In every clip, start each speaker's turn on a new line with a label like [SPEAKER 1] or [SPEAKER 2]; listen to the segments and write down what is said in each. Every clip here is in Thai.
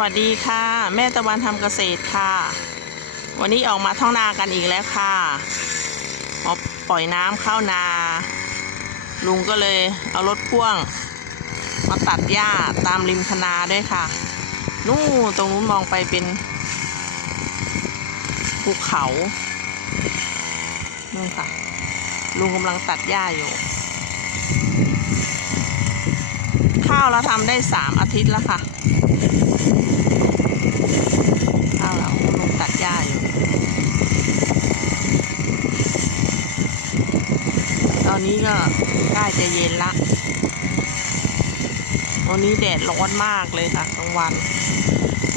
[SPEAKER 1] วัสดีค่ะ แม่ตะวันทำเกษตรค่ะ วันนี้ออกมาท่องนากันอีกแล้วค่ะมาปล่อยน้ำเข้านา ลุงก็เลยเอารถพ่วง มาตัดหญ้าตามริมคนาด้วยค่ะ นู่นตรงนู้นมองไปเป็นภูเขานู่นค่ะ ลุงกำลังตัดหญ้าอยู่ ข้าวเราทำได้สามอาทิตย์แล้วค่ะ ข้าวเราลุงตัดหญ้าอยู่ ตอนนี้ ก็ใกล้จะเย็นละ วันนี้แดดร้อนมากเลยค่ะกลางวัน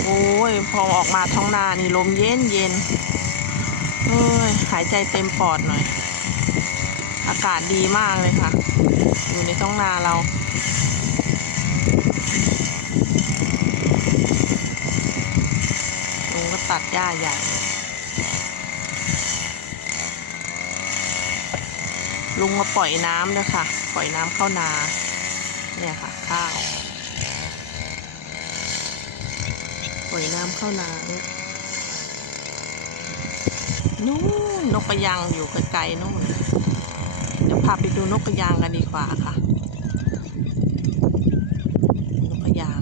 [SPEAKER 1] โอ้ย พอออกมาท้องนานี่ลมเย็นเย็นเอ้ย หายใจเต็มปอดหน่อย อากาศดีมากเลยค่ะ อยู่ในท้องนาเราลุงก็ตัดหญ้าใหญ่ ลุงมาปล่อยน้ำด้วยค่ะ ปล่อยน้ำเข้านา เนี่ยค่ะ ข้าว ปล่อยน้ำเข้านานู่นนกกระยางอยู่ไกลๆนู่นเดี๋ยวพาไปดูนกกระยางกันดีกว่าค่ะ นกกระยาง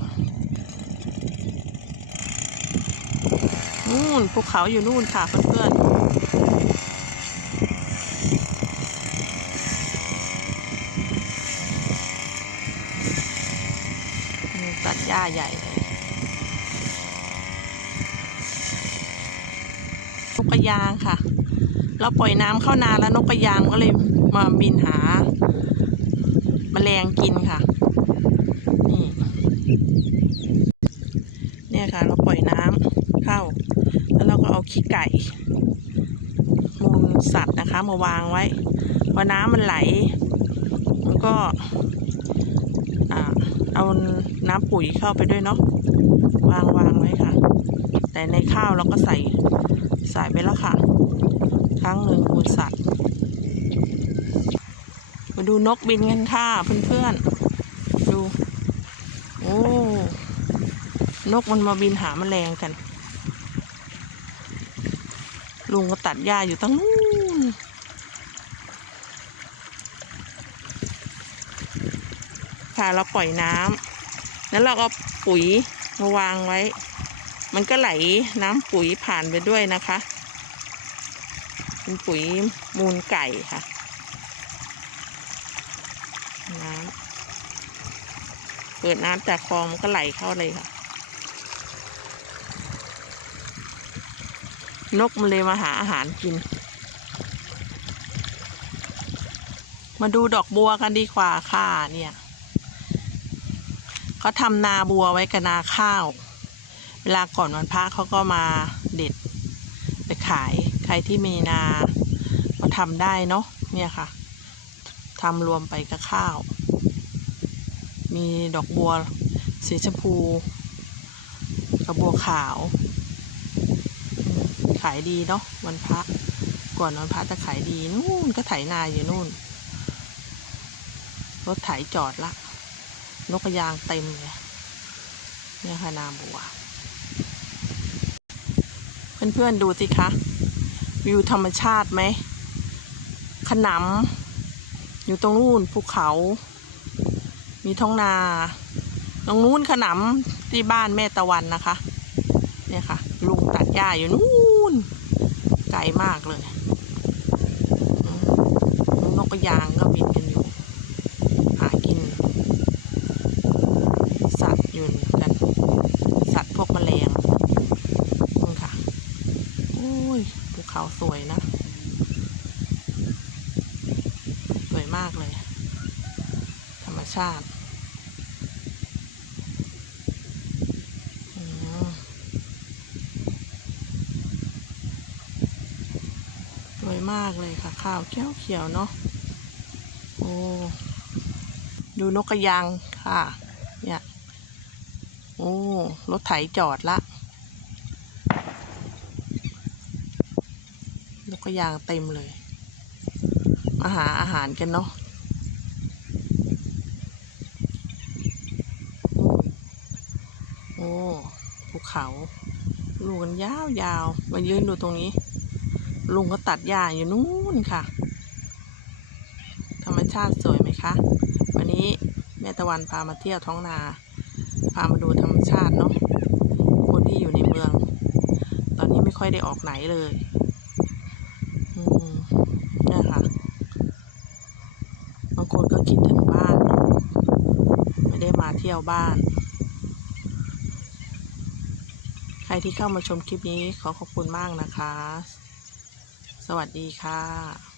[SPEAKER 1] นู่นภูเขาอยู่นู่นค่ะเพื่อนๆนี่ตัดหญ้าใหญ่นกกระยางค่ะ เราปล่อยน้ำเข้านาแล้วนกกระยางก็เลยมาบินหาแมลงกินค่ะ นี่ เนี่ยค่ะ เราปล่อยน้ำเข้า แล้วเราก็เอาขี้ไก่มูลสัตว์นะคะ มาวางไว้พอน้ำมันไหล มันก็ เอาน้ำปุ๋ยเข้าไปด้วยเนาะวางวางไว้ค่ะ แต่ในข้าวเราก็ใส่ใส่ไปแล้วค่ะ ครั้งหนึ่งมูลสัตว์ มาดูนกบินกันค่ะเพื่อนๆ ดู โอ้ นกมันมาบินหาแมลงกัน ลุงก็ตัดหญ้าอยู่ตั้งนู้น ค่ะเราปล่อยน้ำแล้วเราก็ปุ๋ยมาวางไว้ มันก็ไหลน้ำปุ๋ยผ่านไปด้วยนะคะ เป็นปุ๋ยมูลไก่ค่ะ น้ำเปิดน้ำจากคลองมันก็ไหลเข้าเลยค่ะ นกมันเลยมาหาอาหารกิน มาดูดอกบัวกันดีกว่าค่ะเนี่ย เขาทำนาบัวไว้กับนาข้าว เวลาก่อนวันพระเขาก็มาเด็ดไปขายใครที่มีนาก็ทำได้เนาะเนี่ยค่ะทำรวมไปกับข้าว มีดอกบัวสีชมพูกับบัวขาว ขายดีเนาะวันพระก่อนวันพระจะขายดีนู่นก็ไถนาอยู่นู่นรถไถจอดละ นกกระยางเต็มเลยเนี่ยค่ะนาบัว เพื่อนๆดูสิคะ วิวธรรมชาติไหม ขนำอยู่ตรงนู่นภูเขา มีท้องนา ตรงนู้นขนำที่บ้านแม่ตะวันนะคะ เนี่ยค่ะ ลุงตัดหญ้าอยู่นู่นไกลมากเลย นกกระยางก็บินกันอยู่ หากิน สัตว์ อยู่กันสัตว์พวกแมลงนู่ค่ะโอ้ยภูเขาสวยนะ สวยมากเลย ธรรมชาติสวยมากเลยค่ะ ข้าวเขียวเขียวๆเนาะโอ้ดูนกกระยางค่ะ อ้รถไถจอดละนกกระยางเต็มเลย มาหาอาหารกันเนาะโอ้ภูเขาลูกกันยาวยาวๆมายืนดูตรงนี้ ลุงก็ตัดหญ้าอยู่นู่นค่ะ ธรรมชาติสวยไหมคะ วันนี้แม่ตะวันพามาเที่ยวท้องนา พามาดูธรรมชาติเนาะคนที่อยู่ในเมือง ตอนนี้ไม่ค่อยได้ออกไหนเลยนี่ค่ะบางคนก็คิดถึงบ้านไม่ได้มาเที่ยวบ้าน ใครที่เข้ามาชมคลิปนี้ขอขอบคุณมากนะคะ สวัสดีค่ะ